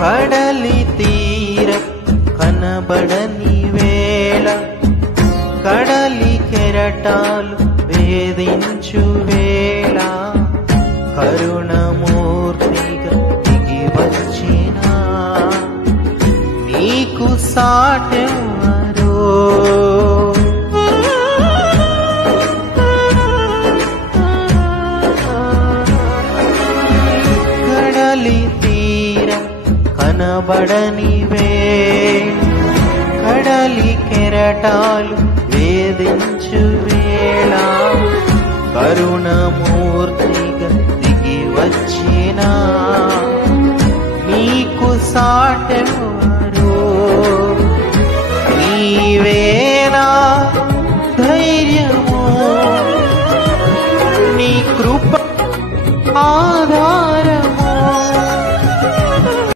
కడలి తీరం కనబడని వేళ కడలి కెరటాలు వేధించు వేళ కరుణమూర్తిగా దిగి వచ్చిన నీకు సాటెవరో కడలి తీరం కనబడని వేళ కడలి కెరటాలు వేధించు వేళ కరుణమూర్తిగా దిగి వచ్చిన నీకు సాటెవరో